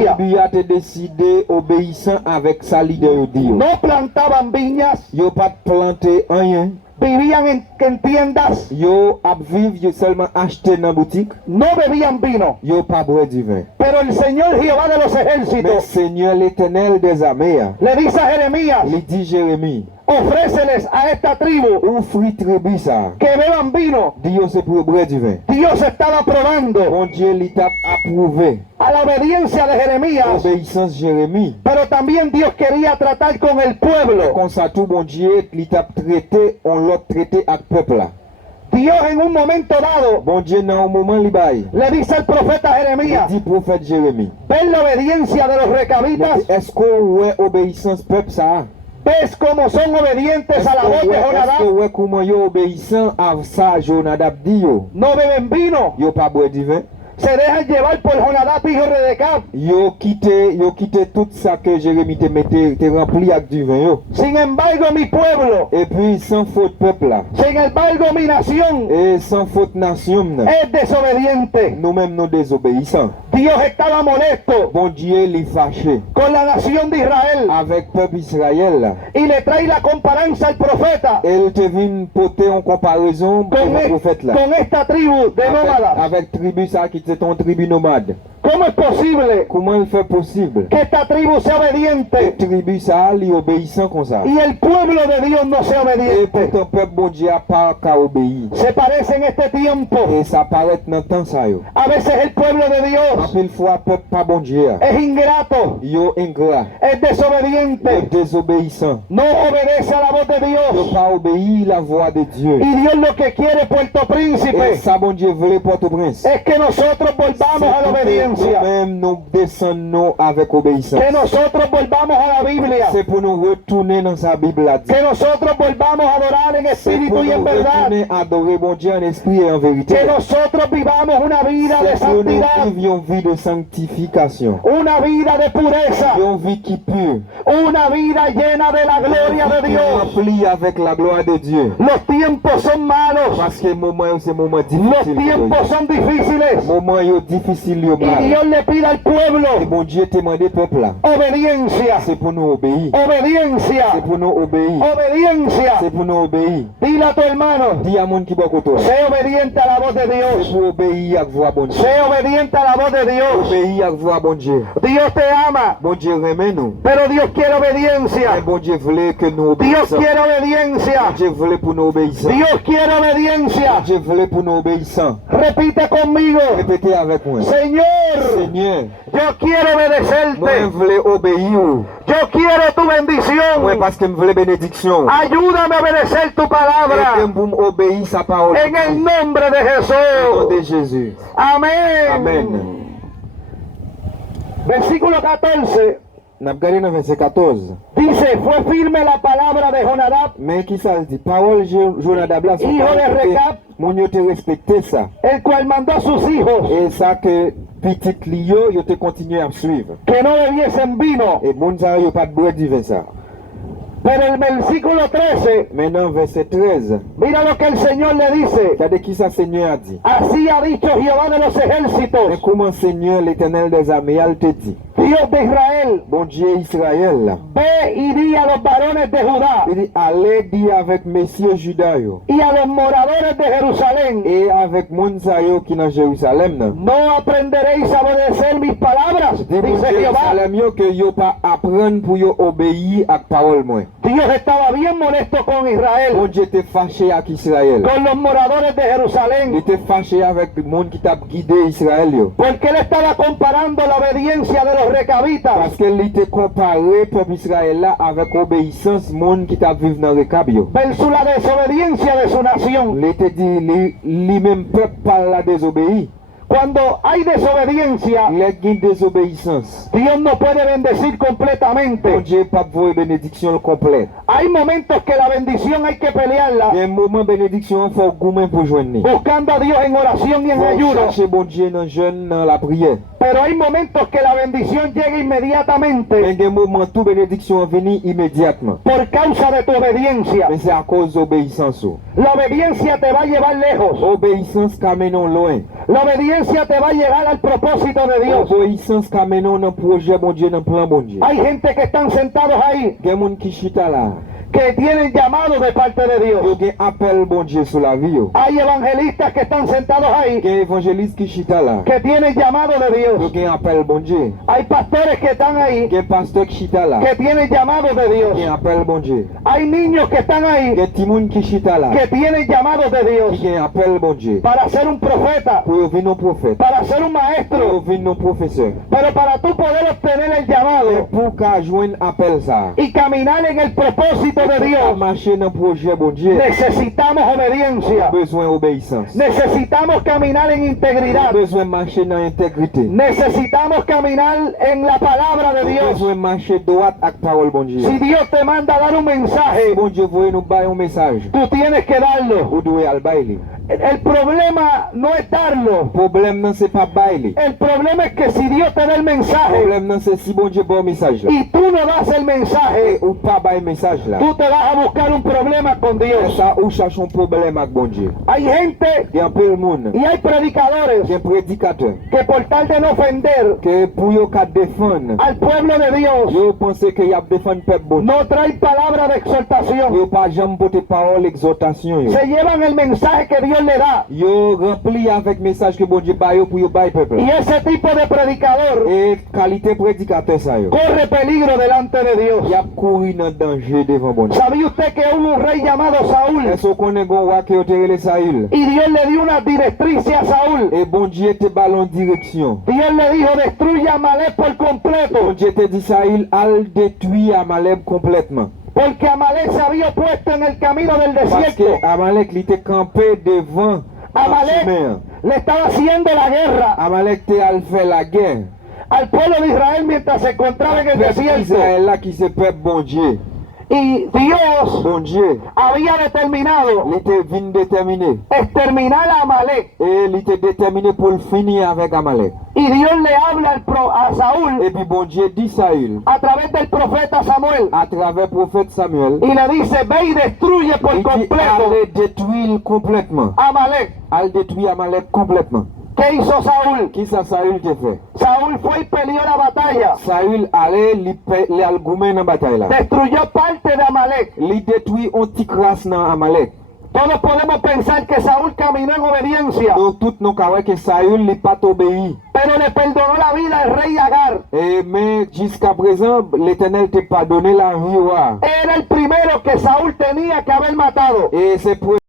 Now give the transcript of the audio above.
decía. tribu a te décidé obéissant avec sa leader dit. No plantaban viñas, Yo pas planté rien. vivían en tiendas, Yo ap viv, yo seulement acheté dans boutique. no bebían vino. Yo pas boire du vin. Pero el Señor Jehová de los Mais ejércitos Seigneur l'Éternel des armées, le dice a Jeremías, il dit Jérémie, ofréceles a esta tribu offri tribu ça. que beban vino. Dieu c'est pour boire du vin. Dios estaba probando Bon Dieu l'État approuvé. a la obediencia de Jeremías, Obéissance Jérémie. pero también Dios quería tratar con el pueblo. Comme ça tout bon Dieu l'État traité, on l'a traité avec peuple là. Dios en un momento dado Bon Dieu dans un moment libaye. le dice al profeta Il Jeremías, dit prophète Jérémie. ¿ves la obediencia de los recabitas? Est-ce qu'on ouais obéissance peuple ça? ¿Ves cómo son obedientes Est-ce a la voz de que Jonadab? ouais comment yo obéissant à ça Jonadab dit yo? No beben vino, Yo pas boire du vin. se dejan llevar por Jonadab, hijo de Recab. Yo quitté tout ça que Jérémie te mettait, te rempli avec du vin yo. Sin embargo, mi pueblo, Et puis sans faute peuple là. sin embargo, mi nación Et sans faute nation là. es desobediente. Nous-mêmes nous désobéissants. Dios estaba molesto Bon Dieu les fâché con la nación de Israel avec peuple Israël là. y le trae la comparanza al profeta Elle te vient porter en comparaison pour con, le prophète là. con esta tribu de nómadas. Avec tribu ça qui était ton tribu nomade. ¿Cómo es posible Comment il fait possible? que esta tribu sea obediente Tribu ça, il obéissant comme ça. y el pueblo de Dios no sea Et obediente? pourtant peuple bon Dieu a pas qu'à obéir. Se parece en este tiempo. Et ça paraît dans le temps ça yo. A veces el pueblo de En Dios pile fois peuple pas bon Dieu. es ingrato, Yo ingrat, es yo desobediente, désobéissant. no obedece a la voz de Yo Dios. pas obéir la voix de Dieu. Y Dios lo que quiere, Puerto Et Príncipe, ça bon Dieu voulait Port-au-Prince. es que nosotros volvamos a la obediencia, Nous-mêmes nous descendons avec obéissance. que nosotros volvamos a la Biblia, C'est pour nous retourner dans sa Bible là. que nosotros volvamos a adorar en C'est espíritu pour y en nous verdad, retourner adorer bon Dieu en esprit et en vérité. que nosotros vivamos una vida de C'est pour nous santidad, vivre une vie de sanctification. una vida de pureza, Une vie qui pure. una vida llena de la gloria de Qui Dios. remplie avec la gloire de Dieu. Los tiempos son malos, Parce que le moment c'est un moment los difficile. tiempos son difíciles, Moment yo difficile yo y mal. Dios le pide al Et pueblo bon Dieu te demandé peuple là. obediencia, C'est pour nous obéir. obediencia, C'est pour nous obéir. obediencia. C'est pour nous obéir. Dile a tu hermano, Dis à mon qui beaucoup toi. sé obediente a la voz de C'est Dios, pour obéir à voix bon Dieu. sé obediente a la voz de Dios. Obéir à voix bon Dieu. Dios te ama, Bon Dieu remet nous. pero Dios quiere Mais obediencia. bon Dieu voulait que nous Dios obéissons. quiere obediencia. Dieu voulait pour nous obéissons. Dios quiere obediencia. Dieu voulait pour nous obéissons. Repite conmigo, Répétez avec moi. Señor, Seigneur, yo quiero moi je obedecerte. voulais obéir. Yo quiero tu Moi bendición. parce que je voulais bénédiction. Ayúdame a obedecer tu Et que palabra. je obéir sa parole. En el nombre de Au nom de Jesús. Jésus. Amén. Amen. Versículo 14 N'a regardé dans verset 14. dice, fue firme la palabra de Jonadab, Mais qui ça dit? Parole Jonadab là, son Hijo de parole, Recab. mon yo te respecté ça. el cual mandó a sus hijos Et ça que petit Lio, yo te continue à suivre. que no bebiesen vino. Et bon ça yo pas de boire du vin ça. Pero el versículo 13, Maintenant verset 13. mira lo que el Señor le dice. Regardez qui ça Seigneur a dit. Así ha dicho Jehová de los Mais ejércitos, comment Seigneur l'Éternel des armées elle te dit? Dios de Israel, Bon Dieu Israël là. ve y di a los varones de Judá Il dit allez dire avec messieurs Juda yo. y a los moradores de Jerusalén, Et avec Monsa yo qui dans Jérusalem là. no aprenderéis a obedecer mis palabras, Dis bon dice Dieu Jehová. Jérusalem yo que yo pas apprendre pour yo obéir à parole moi. Dios estaba bien molesto con Israel, Bon Dieu était fâché avec Israël. con los moradores de Il Jerusalén, était fâché avec le monde qui t'a guidé Israël yo. porque él estaba comparando la obediencia de los recabitas Parce qu'il était comparé peuple Israël là avec obéissance monde qui t'a vivre dans le cabio. versus la desobediencia de su nación. Il était dit lui même peuple par la désobéir. Cuando hay desobediencia, Il est une désobéissance. Dios no puede bendecir Bon completamente. Dieu pas pour bénédiction complète. Hay momentos que la bendición hay que pelearla Il y a un moment bénédiction faut gourmand pour joindre. buscando a Dios en oración y en Faut ayuno. chercher bon Dieu dans jeûne dans la prière. Pero hay momentos que la bendición llega Mais inmediatamente il y a un moment tout bénédiction venir immédiatement. por causa de tu obediencia. Mais c'est à cause d'obéissance. La obediencia te va a llevar lejos. Obéissance qu'amène loin. La obediencia obediencia te va a llegar al propósito de Dios. Obéissance ka menon nan projet bon Dieu, nan plan bon Dieu. Hay gente que están sentados ahí, Gen moun ki chita la, que tienen llamado de parte de yo Dios. gen appel bon Dieu sou la vi yo. Hay evangelistas que están sentados ahí, Gen évangéliste ki chita la, que tienen llamado de yo Dios. gen appel bon Dieu. Hay pastores que están ahí, Gen pasteur ki chita la, que tienen llamado de gen Dios. appel bon Dieu. Hay niños que están ahí, Gen timoun ki chita la, que tienen llamados de ki Dios gen appel bon Dieu. para ser un profeta, Pou yo vin non prophète, para ser un pou yo maestro. vin non professeur. Pero para tú poder obtener el Mais llamado pou ka jwen appel sa, y caminar en el propósito de pou ka Dios, marcher nan projet bon Dieu, necesitamos obediencia. besoin obéissance. Necesitamos caminar en integridad. Besoin marcher dans intégrité. Necesitamos caminar en la palabra de Dios. Besoin marcher droit avec parole bon Dieu. Si Dios te manda a dar un mensaje, Bon Dieu voye nous bailler un message. tú tienes que darlo. Ou doit al bailler. El problema no es darlo. Problème non c'est pas bailler. El problema es que si Dios te da el mensaje Problème non c'est si bon Dieu bon message là. y tú no das el mensaje, Ou pas bailler message là. tú te vas a buscar un problema con Et Dios. ça ou cherche un problème avec bon Dieu. Hay gente Il y a un peu le monde. y hay predicadores Il y a un prédicateur que por tal de no ofender que pour yo ka défendre, al pueblo de Dios, yo pense que y a défendre peuple bon Dieu. no trae palabra de exhortación. Yo pas jamais porter parole exhortation yo. Se llevan el mensaje que Dios le da. Yo rempli avec message que bon Dieu baille pour yo bailler peuple. Y ese tipo de predicador Et qualité prédicateur ça yo. corre peligro delante de Il Dios. y a couru dans danger devant bon Dieu. ¿Sabía usted que hubo un rey llamado Saúl? Est-ce qu'on est gon roi qui a tiré Saül? Y Dios le dio una directriz a Saúl. Et bon Dieu te ballon direction. Dios le dijo, destruye a Amalek por Bon completo. Dieu te dit Saül al détruire Amalek complètement. Porque Amalek se había puesto en el camino del Parce desierto. que Amalek il était campé devant Amalek le estaba haciendo la guerra Amalek te al fait la guerre. al pueblo de Israel mientras se encontraba en el Peuple desierto. Israël là qui se peuple bon Dieu. Y Dios Bon Dieu, había determinado il était vin déterminé. exterminar a Amalek. Et il était déterminé pour le finir avec Amalek. Y Dios le habla a Saúl Et puis bon Dieu dit Saül a través del profeta Samuel à travers le prophète Samuel. y le dice, ve y destruye por Il dit completo allez détruire complètement. a Amalek. Al détruire Amalek complètement. ¿Qué hizo Saúl? Qui ça Saül te fait? Saúl fue y peleó la batalla. Saül allait li algoumen dans bataille là. Destruyó parte de Amalek. Li détruit un petit crasse dans Amalek. Todos podemos pensar que Saúl caminó en obediencia, Donc tout nous kawè que Saül li pas obéi. pero le perdonó la vida al rey Agar. Et mais jusqu'à présent l'Éternel te pardonné la vie. Era el primero que Saúl tenía que haber matado. Et c'est pour